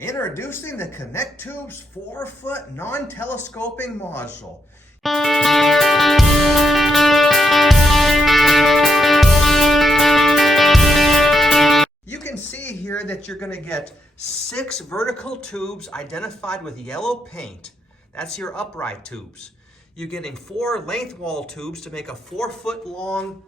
Introducing the ConnecTubes 4-foot non-telescoping module. You can see here that you're going to get 6 vertical tubes identified with yellow paint. That's your upright tubes. You're getting 4 length wall tubes to make a 4-foot long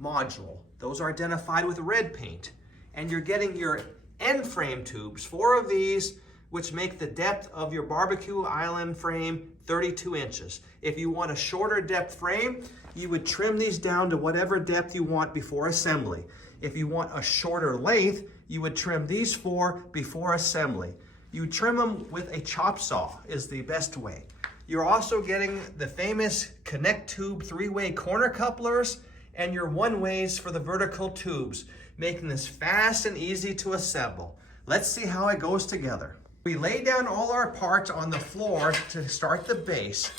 module. Those are identified with red paint. And you're getting your end frame tubes, 4 of these, which make the depth of your barbecue island frame 32 inches. If you want a shorter depth frame, you would trim these down to whatever depth you want before assembly. If you want a shorter length, you would trim these 4 before assembly. You trim them with a chop saw is the best way. You're also getting the famous ConnecTube 3-way corner couplers and your 1-ways for the vertical tubes, making this fast and easy to assemble. Let's see how it goes together. We lay down all our parts on the floor to start the base.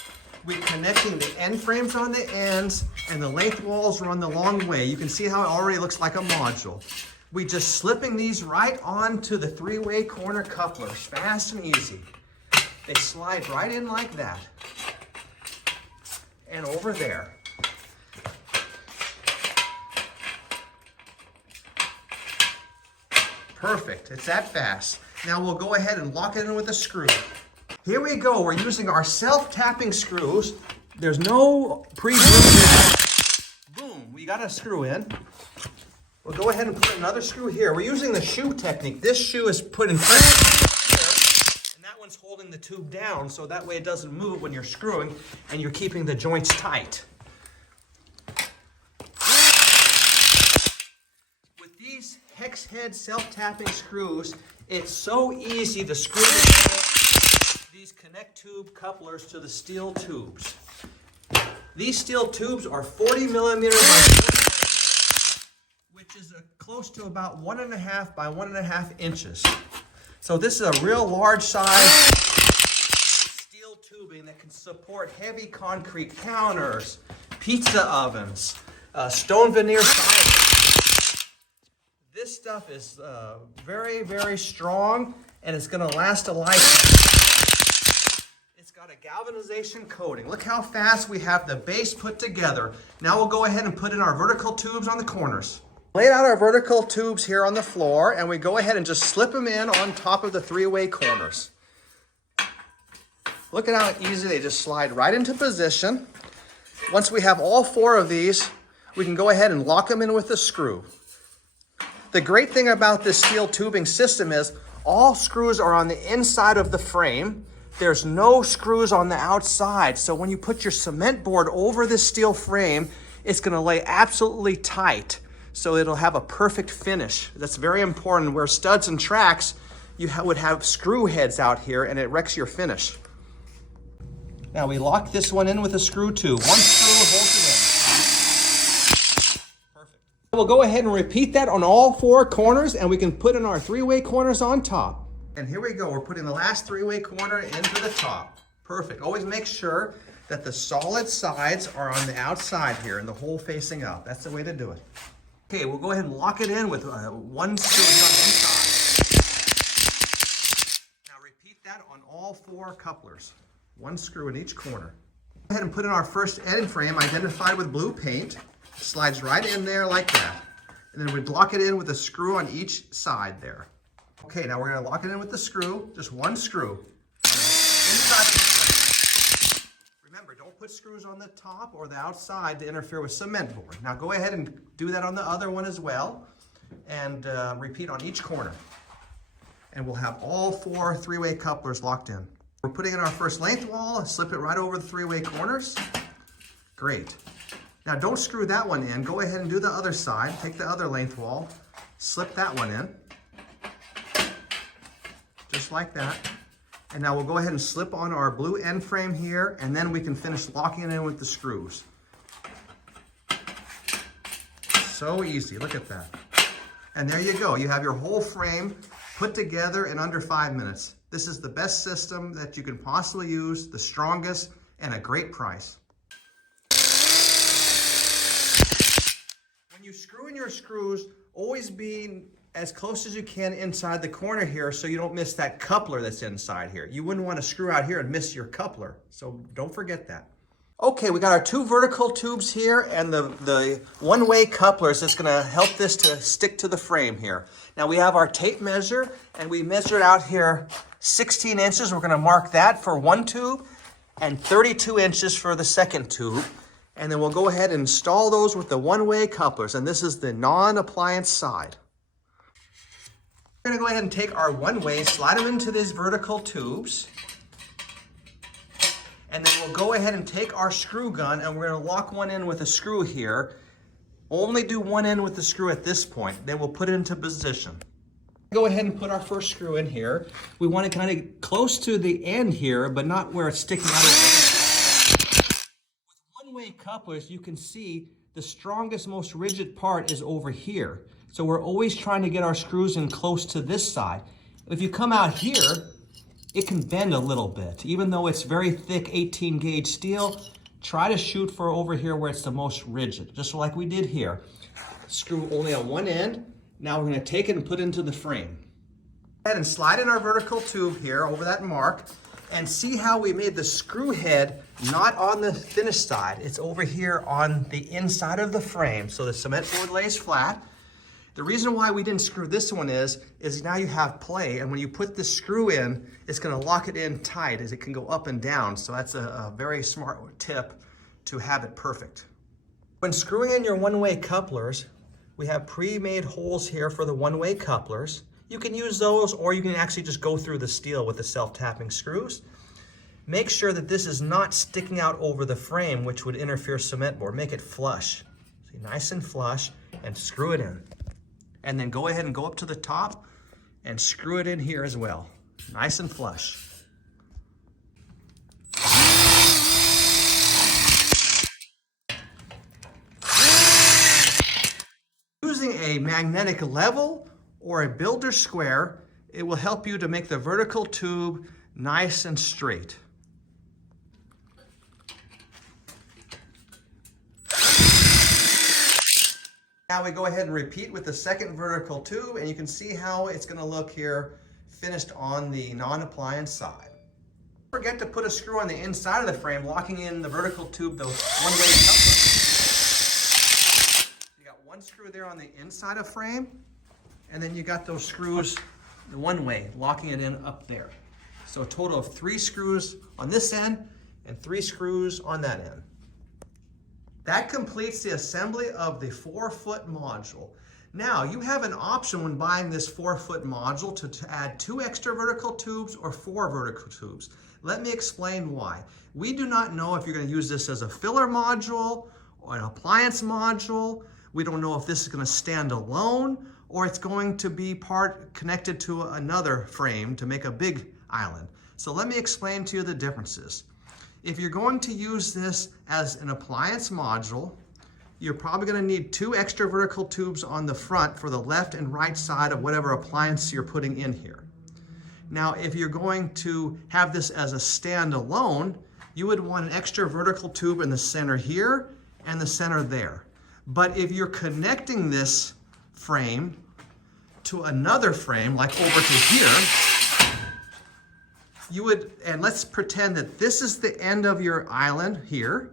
We're connecting the end frames on the ends and the length walls run the long way. You can see how it already looks like a module. We just slipping these right onto the 3-way corner couplers, fast and easy. They slide right in like that. And over there. Perfect, it's that fast. Now we'll go ahead and lock it in with a screw. Here we go, we're using our self-tapping screws. There's no boom, we got a screw in. We'll go ahead and put another screw here. We're using the shoe technique. This shoe is put in front here, and that one's holding the tube down, so that way it doesn't move when you're screwing, and you're keeping the joints tight. With these hex head self-tapping screws, it's so easy to screw these ConnecTube couplers to the steel tubes. These steel tubes are 40 millimeters by 40, which is close to about 1.5 by 1.5 inches. So this is a real large size steel tubing that can support heavy concrete counters, pizza ovens, stone veneer siding. This stuff is very, very strong, and it's going to last a lifetime. It's got a galvanization coating. Look how fast we have the base put together. Now we'll go ahead and put in our vertical tubes on the corners. Laid out our vertical tubes here on the floor, and we go ahead and just slip them in on top of the 3-way corners. Look at how easy they just slide right into position. Once we have all 4 of these, we can go ahead and lock them in with a screw. The great thing about this steel tubing system is all screws are on the inside of the frame. There's no screws on the outside. So when you put your cement board over this steel frame, it's going to lay absolutely tight. So it'll have a perfect finish. That's very important. Where studs and tracks, you would have screw heads out here and it wrecks your finish. Now we lock this one in with a screw too. One screw holds it in. We'll go ahead and repeat that on all 4 corners, and we can put in our 3-way corners on top. And here we go. We're putting the last 3-way corner into the top. Perfect. Always make sure that the solid sides are on the outside here and the hole facing up. That's the way to do it. Okay, we'll go ahead and lock it in with one screw on one side. Now repeat that on all 4 couplers. One screw in each corner. Go ahead and put in our first end frame identified with blue paint. Slides right in there like that. And then we'd lock it in with a screw on each side there. Okay, now we're going to lock it in with the screw, just one screw. Inside the frame. Remember, don't put screws on the top or the outside to interfere with cement board. Now go ahead and do that on the other one as well, and repeat on each corner. And we'll have all 4 3-way couplers locked in. We're putting in our first length wall, slip it right over the 3-way corners. Great. Now don't screw that one in. Go ahead and do the other side. Take the other length wall, slip that one in. Just like that. And now we'll go ahead and slip on our blue end frame here, and then we can finish locking it in with the screws. So easy, look at that. And there you go. You have your whole frame put together in under 5 minutes. This is the best system that you can possibly use, the strongest, and a great price. When you screw in your screws, always be as close as you can inside the corner here so you don't miss that coupler that's inside here. You wouldn't want to screw out here and miss your coupler, so don't forget that. Okay, we got our 2 vertical tubes here and the one-way couplers that's going to help this to stick to the frame here. Now we have our tape measure and we measured out here 16 inches. We're going to mark that for one tube and 32 inches for the second tube. And then we'll go ahead and install those with the one-way couplers. And this is the non-appliance side. We're going to go ahead and take our one-way, slide them into these vertical tubes. And then we'll go ahead and take our screw gun and we're going to lock one in with a screw here. Only do one end with the screw at this point. Then we'll put it into position. Go ahead and put our first screw in here. We want it kind of close to the end here, but not where it's sticking out of the end. With one-way couplers, you can see the strongest, most rigid part is over here. So we're always trying to get our screws in close to this side. If you come out here, it can bend a little bit. Even though it's very thick 18 gauge steel, try to shoot for over here where it's the most rigid, just like we did here. Screw only on one end. Now we're going to take it and put it into the frame. Go ahead and slide in our vertical tube here over that mark and see how we made the screw head not on the finished side. It's over here on the inside of the frame, so the cement board lays flat. The reason why we didn't screw this one is now you have play, and when you put the screw in, it's going to lock it in tight as it can go up and down. So that's a very smart tip to have it perfect. When screwing in your one-way couplers, we have pre-made holes here for the one-way couplers. You can use those, or you can actually just go through the steel with the self-tapping screws. Make sure that this is not sticking out over the frame, which would interfere cement board. Make it flush. See, nice and flush, and screw it in. And then go ahead and go up to the top and screw it in here as well. Nice and flush. Using a magnetic level or a builder square, it will help you to make the vertical tube nice and straight. Now we go ahead and repeat with the second vertical tube, and you can see how it's going to look here finished on the non-appliance side. Don't forget to put a screw on the inside of the frame, locking in the vertical tube, the one-way coupler. You got one screw there on the inside of frame, and then you got those screws the one way, locking it in up there. So a total of 3 screws on this end and 3 screws on that end. That completes the assembly of the 4-foot module. Now, you have an option when buying this 4-foot module to add 2 extra vertical tubes or 4 vertical tubes. Let me explain why. We do not know if you're going to use this as a filler module or an appliance module. We don't know if this is going to stand alone or it's going to be connected to another frame to make a big island. So let me explain to you the differences. If you're going to use this as an appliance module, you're probably going to need 2 extra vertical tubes on the front for the left and right side of whatever appliance you're putting in here. Now, if you're going to have this as a standalone, you would want an extra vertical tube in the center here and the center there. But if you're connecting this frame to another frame, like over to here, you would, and let's pretend that this is the end of your island here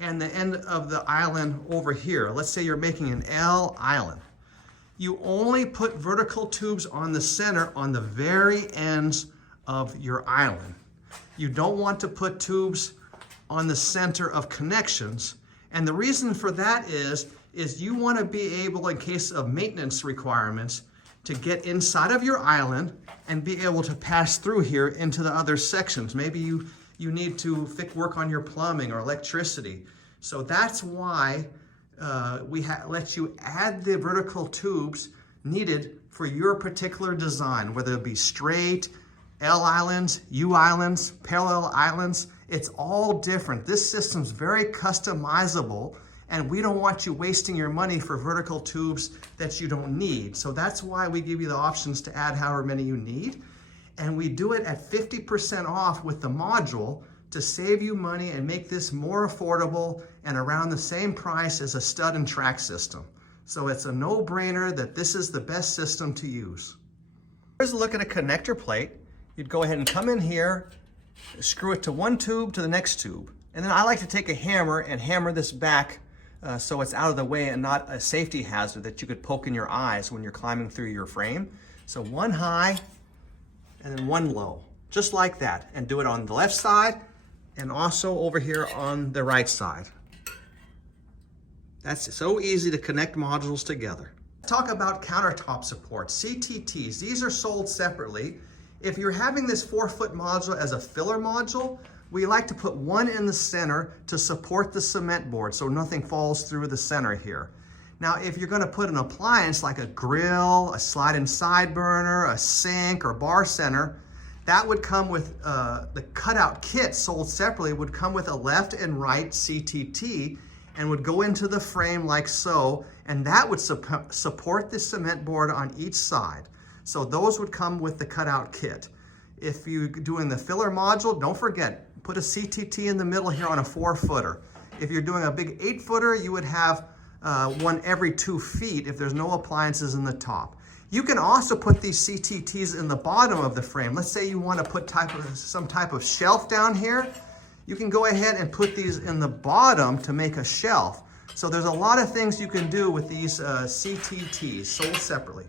and the end of the island over here. Let's say you're making an L island. You only put vertical tubes on the center on the very ends of your island. You don't want to put tubes on the center of connections. And the reason for that is you want to be able, in case of maintenance requirements, to get inside of your island and be able to pass through here into the other sections. Maybe you need to work on your plumbing or electricity. So that's why we let you add the vertical tubes needed for your particular design, whether it be straight, L islands, U islands, parallel islands. It's all different. This system's very customizable, and we don't want you wasting your money for vertical tubes that you don't need. So that's why we give you the options to add however many you need. And we do it at 50% off with the module to save you money and make this more affordable and around the same price as a stud and track system. So it's a no-brainer that this is the best system to use. Here's a look at a connector plate. You'd go ahead and come in here, screw it to one tube to the next tube. And then I like to take a hammer and hammer this back so it's out of the way and not a safety hazard that you could poke in your eyes when you're climbing through your frame. So one high and then one low, just like that. And do it on the left side and also over here on the right side. That's so easy to connect modules together. Talk about countertop support, CTTs. These are sold separately. If you're having this 4-foot module as a filler module, we like to put one in the center to support the cement board so nothing falls through the center here. Now, if you're going to put an appliance like a grill, a slide-in side burner, a sink, or bar center, that would come with the cutout kit sold separately would come with a left and right CTT and would go into the frame like so, and that would support the cement board on each side. So those would come with the cutout kit. If you're doing the filler module, don't forget, put a CTT in the middle here on a 4-footer. If you're doing a big 8-footer, you would have one every 2 feet if there's no appliances in the top. You can also put these CTTs in the bottom of the frame. Let's say you want to put some type of shelf down here. You can go ahead and put these in the bottom to make a shelf. So there's a lot of things you can do with these CTTs sold separately.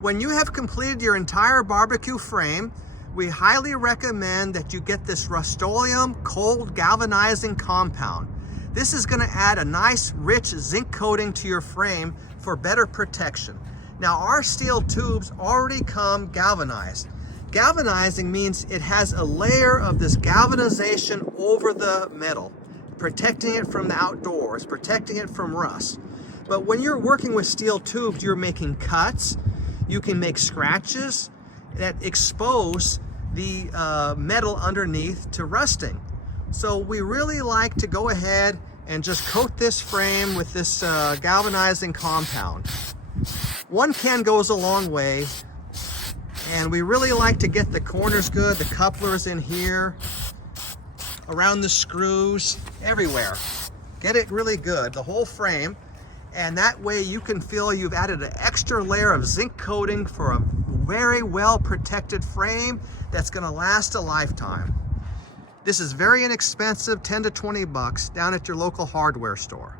When you have completed your entire barbecue frame, we highly recommend that you get this Rust-Oleum cold galvanizing compound. This is going to add a nice rich zinc coating to your frame for better protection. Now, our steel tubes already come galvanized. Galvanizing means it has a layer of this galvanization over the metal, protecting it from the outdoors, protecting it from rust. But when you're working with steel tubes, you're making cuts, you can make scratches that expose the metal underneath to rusting. So we really like to go ahead and just coat this frame with this galvanizing compound. One can goes a long way, and we really like to get the corners good, the couplers in here, around the screws, everywhere. Get it really good, the whole frame, and that way you can feel you've added an extra layer of zinc coating for a very well protected frame that's going to last a lifetime. This is very inexpensive, 10 to 20 bucks down at your local hardware store.